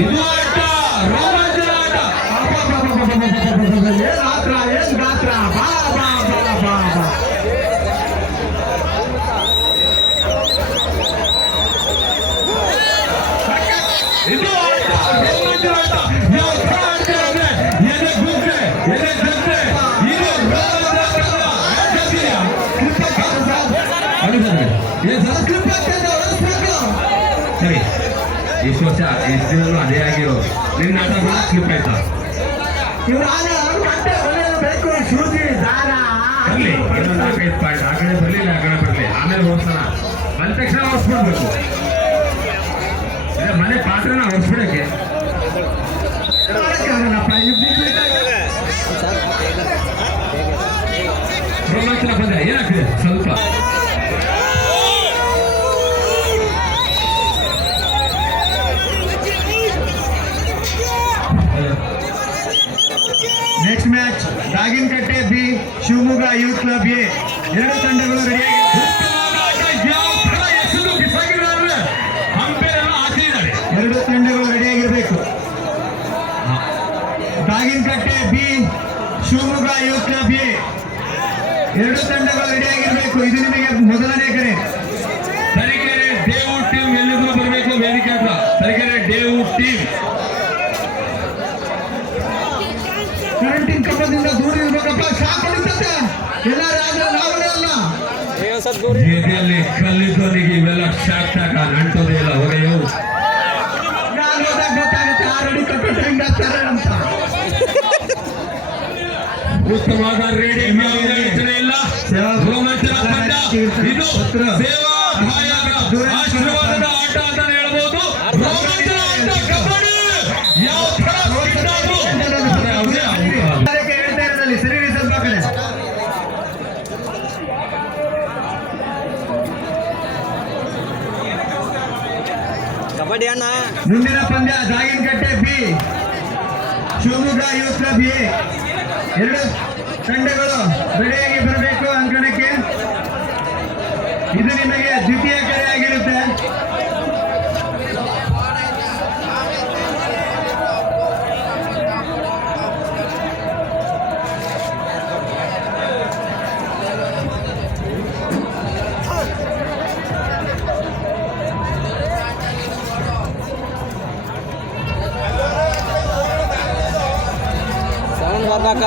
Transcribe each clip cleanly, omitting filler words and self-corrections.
ಇದು ಆಟ ರೋಮಾಂಚನ ಆಟ. ಏನ್ ಗಾತ್ರ ಏನ್ ಗಾತ್ರ ಬಾ ಬಾ ಬಾ ಬಾ ಬಾ. ಇದು ಆಟ ರೋಮಾಂಚನ ಆಟ. ಯಾವ ಥರ ಆಡ್ತಾರೆ ಅಂದ್ರೆ ಎದೆ ಗುಂಪೆ ಎದೆ ಗಂಟೆ ಇದು ರೋಮಾಂಚನ ಆಟ. ಸರಿ ಇಷ್ಟು ವರ್ಷ ಇಷ್ಟು ದಿನನೂ ಅದೇ ಆಗಿರೋ ನಿನ್ನ ಆಟ ಸ್ಲಿಪ್ ಆಯ್ತಾ? ಇವ್ರು ಬೇಕು ಶೂಜಿ ದಾರ ಬರ್ಲಿ ಇನ್ನೊಂದು 4-5 ಪಾಯಿಂಟ್ ಆ ಕಡೆ ಬರ್ಲಿಲ್ಲ ಆ ಕಡೆ ಬರ್ಲಿ ಆಮೇಲೆ ಹೋಗ್ಸೋಣ. ಬಂದ ತಕ್ಷಣ ಹೊರ್ಸ್ಬಿಡ್ಬೇಕು. ಮನೆ ಪಾತ್ರನ ಹೊರ್ಸ್ಬಿಡಕ್ಕೆ ರೋಮಾಂಚನ ಬಂದ್ರೆ ಏನಾಗ್ತದೆ ಸ್ವಲ್ಪ next match Raginakatte B Shivamogga youth club A. ಎರಡು ತಂಡಗಳು ರೆಡಿಯಾಗಿ ಎರಡು ತಂಡಗಳು ರೆಡಿಯಾಗಿರ್ಬೇಕು. Raginakatte B Shivamogga youth club A ಎರಡು ತಂಡಗಳು ರೆಡಿಯಾಗಿರ್ಬೇಕು. ಇದು ನಿಮಗೆ ಮೊದಲನೇ ಕರೆ. ತರೀಕೆರೆ ದೇವು ಟೀಮ್ ಎಲ್ಲಿಗೂ ಬರಬೇಕು ವೇದಿಕೆ ಹತ್ರ. ತರೀಕೆರೆ ದೇವು ಟೀಮ್ ಕರೆಂಟಿನ ಕಂಬದಿಂದ ದೂರ ಇರ್ಬೇಕಪ್ಪ. ಶಾಕ್ ಹೊಡಿತಂತೆ ಎಲ್ಲ ನಾವೇ ಅಲ್ಲ. ಎದೆಯಲ್ಲಿ ಕಲ್ಲಿದ್ದವನಿಗೆ ಇವೆಲ್ಲ ಶಾಕ್ ಅಂಟೋದೇ ಇಲ್ಲ ಹೊರೆಯೋ. ಗೊತ್ತಾಗುತ್ತೆ 6 ಅಡಿ ಕಟ್ಟೋದು ಹೆಂಗಾಗ್ತಾರೆ ಅಂತ. ಉತ್ತಮವಾದ ರೇಡಿಂಗ್ ಯೋಚನೆ ಇಲ್ಲ. ರೋಮಾಂಚನ ತಂಡ ಇದು ಸೇವಾ ಆಶೀರ್ವಾದದ ಆಟ ಅಂತ ಹೇಳ್ಬೋದು. ರೋಮಾಂಚನ ಆಟ ಕಬಡ್ಡಿ ಯಾವ ಥರ ಹೇಳ್ತಾ ಇರೋದಲ್ಲಿ ಸರಿ ಸ್ವಲ್ಪ ಕಡೆ. ಕಬಡ್ಡಿ ಅಣ್ಣ. ಮುಂದಿನ ಪಂದ್ಯ Raginakatte B Shivamogga youth club A. ಎರಡು ತಂಡಗಳು ರೆಡಿಯಾಗಿ ಬರಬೇಕು ಅಂಕಣಕ್ಕೆ. ಇದು ನಿಮಗೆ ದ್ವಿತೀಯ ಕರೆ ಆಗಿರುತ್ತೆ. ಸೌಂಡ್ ಬರ್ಬೇಕ.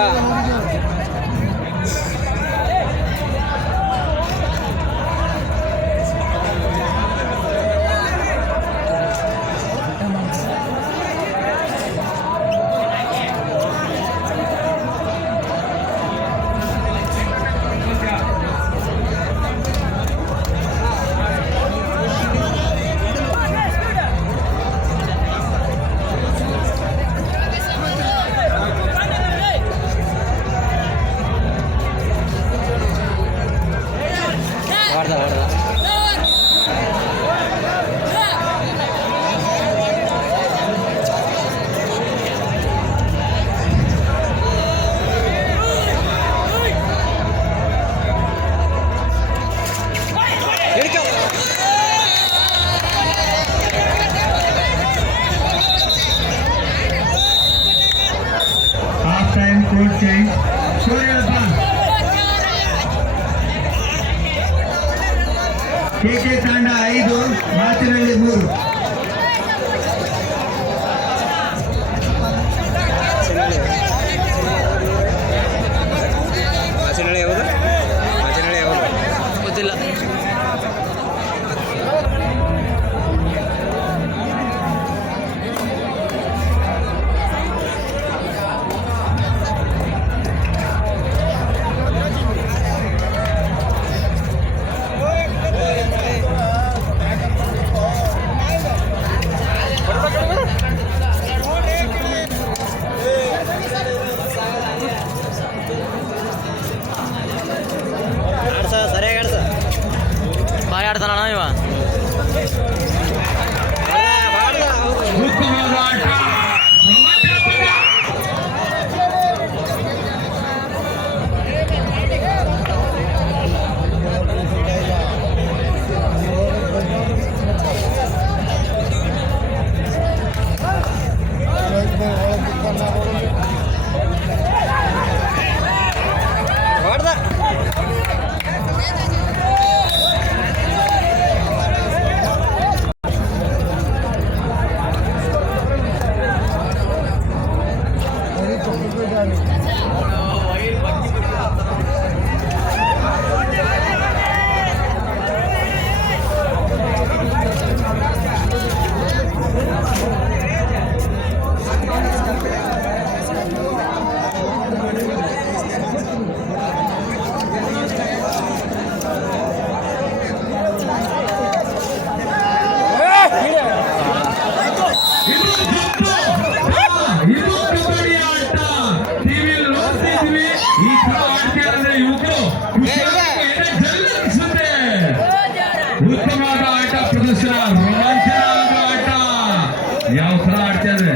ಯಾವ ತರ ಆಡ್ತಿದ್ರೆ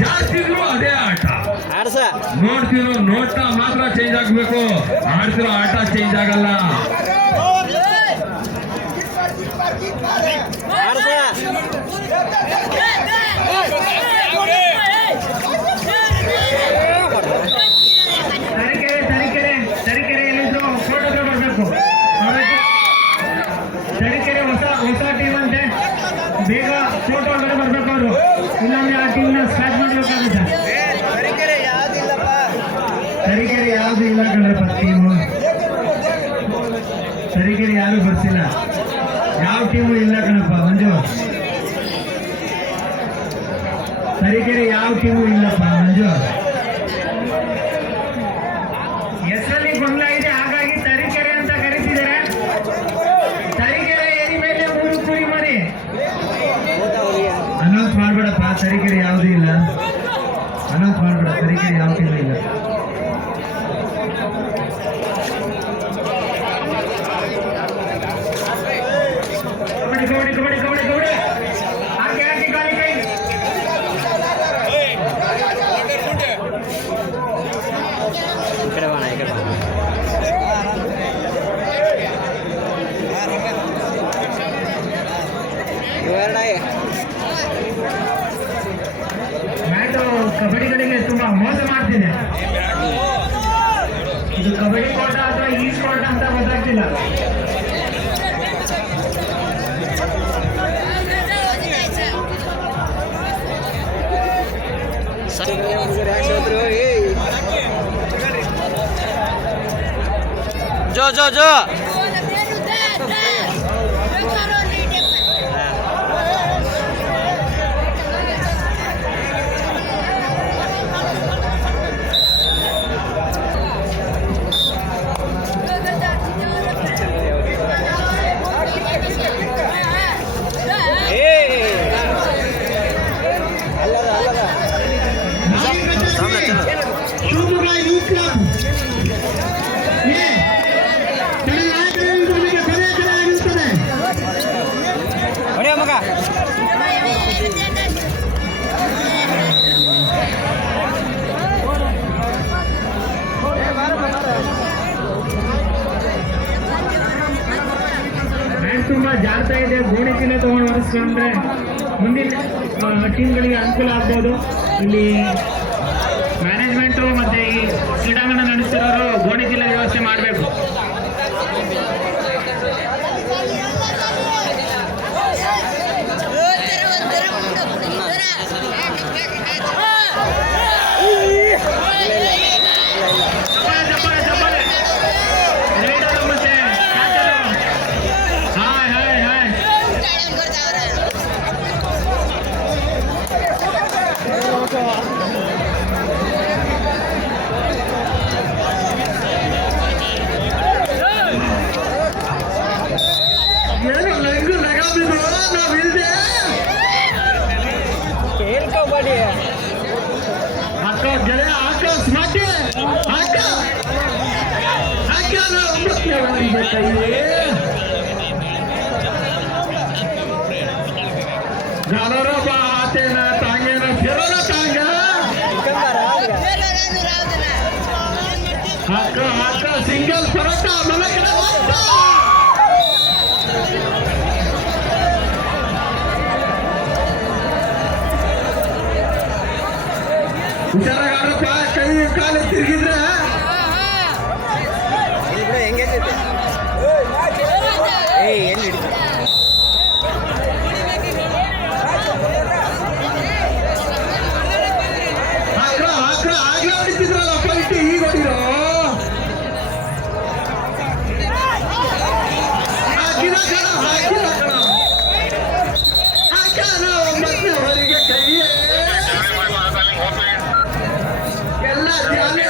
ಜಾಸ್ತಿ ಇದ್ರು ಅದೇ ಆಟ. ಆಡ್ಸ ನೋಡ್ತಿರೋ ನೋಟ ಮಾತ್ರ ಚೇಂಜ್ ಆಗ್ಬೇಕು, ಆಡ್ತಿರೋ ಆಟ ಚೇಂಜ್ ಆಗಲ್ಲ. ಆಡ್ಸ ತರೀಕೆರೆ ಎಲ್ಲಿದ್ರು ಫೋಟೋಗ್ರಾಫ್ ಬರಬೇಕು. ತರೀಕೆರೆ ಹೊಸ ಟೀಮ್ ಅಂತೆ, ಬೇಗ ಫೋಟೋ ಒಳಗಡೆ ಬರ್ಬೇಕು ಅವರು, ಇಲ್ಲಾಂದ್ರೆ ಆ ಟೀಮ್ನ ಸ್ಕ್ರಾಚ್ ಮಾಡ್ಬೇಕಾಗುತ್ತೆ. ತರೀಕೆರೆ ಯಾವ್ದು ಇಲ್ಲ ಕಣ್ರಪ್ಪ ಟೀಮು, ತರೀಕೆರೆ ಯಾರು ಬರ್ತಿಲ್ಲ, ಯಾವ ಟೀಮು ಇಲ್ಲ ಕಣಪ್ಪ ಮಂಜು, ತರೀಕೆರೆ ಯಾವ ಟೀಮು ಇಲ್ಲಪ್ಪ ಮಂಜು. ಹೆಸರಲ್ಲಿ ಗೊಂದಲ ಇದೆ, ಹಾಗಾಗಿ ತರೀಕೆರೆ ಅಂತ ಕರೀತಿದ್ದಾರೆ. ತರೀಕೆರೆ ಏರಿ ಮೇಲೆ 3 ಕುರಿ ಮರಿ ಅನೌನ್ಸ್ ಮಾಡ್ಬೇಡಪ್ಪ, ತರೀಕೆರೆ ಯಾವುದೂ ಇಲ್ಲ, ಅನೌನ್ಸ್ ಮಾಡ್ಬೇಡ, ತರೀಕೆರೆ ಯಾವ ಟೀಮು ಇಲ್ಲ. ಕಬಡ್ಡಿ ಕಬಡ್ಡಿ ಕಬಡ್ಡಿ ಕಬಡ್ಡಿ ಹಾಕಿ ಹಾಕಿ ಗಾಳಿ ಕೈ. ಈ ಕಡೆ ಬಾಣ, ಈ ಕಡೆ ಬಾಣ. ಮ್ಯಾಟು ಕಬಡ್ಡಿಗಳಿಗೆ ತುಂಬಾ ಮೋಸ ಮಾಡ್ತಿದೆ. ಇದು ಕಬಡ್ಡಿ ಕೋಟ ಅಥವಾ ಈಸ್ ಕೋಟ ಅಂತ ಗೊತ್ತಾಗ್ತಿಲ್ಲ. ಜೋ ಜೋ ಜೋ ಶಿವಮೊಗ್ಗ ಯೂತ್ ಕ್ಲಬ್ ಆಗಿರುತ್ತದೆ. ಹೊಡೆಯ ಮಗ. ಮ್ಯಾಚ್ ತುಂಬಾ ಜಾಸ್ತಿ ಇದೆ, ಗೋಣಿ ಚೀಲ ತಗೊಂಡು ಹೊರಿಸ್ಕೊಂಡ್ರೆ ಮುಂದಿನ ಟೀಮ್ಗಳಿಗೆ ಅನುಕೂಲ ಆಗ್ಬೋದು. ಇಲ್ಲಿ ಮ್ಯಾನೇಜ್ಮೆಂಟು ಮತ್ತೆ ಈ ಕ್ರೀಡಾಂಗಣ ನಡೆಸ್ತಿರೋರು ಗೋಣಿ ಚೀಲ ವ್ಯವಸ್ಥೆ ಮಾಡಬೇಕು. ಕಬಡ್ಡಿ ಹಾಕೋ ಗೆಳೆಯ, ಹಾಕೋ ಸ್ಮಾರ್ಟ್ ಹಾಕೋ ಹಾಕ್ಯಾನ 9ನೇ ಒಂದು ಕೈಯೇ गालोरो बाते ना तांगे ना फेरो ना तांगा हाका हाका सिंगल परोटा मलकड़ा ಹುಷಾರಾಗಪ್ಪ, ಕೈ ಕಾಲು ತಿರುಗಿದ್ರೆ ಹೆಂಗೈತೆ ಎಲ್ಲಿ ಹಾಕ್ರ ಹಾಕ್ರ ಆಗ್ಲೇ ಹೊಡಿತಿದ್ರಲ್ಲ ಪಲ್ಟಿ, ಈಗ ಹೊಡಿರೋ ಹಾಕಿದ ಕಣ ಹಾಕಿದ ಕಣ ಹಾಕ್ಯಾನ 9ನೇ ಹೊರಗೆ ಕೈ ಎಲ್ಲ ಧ್ಯಾನ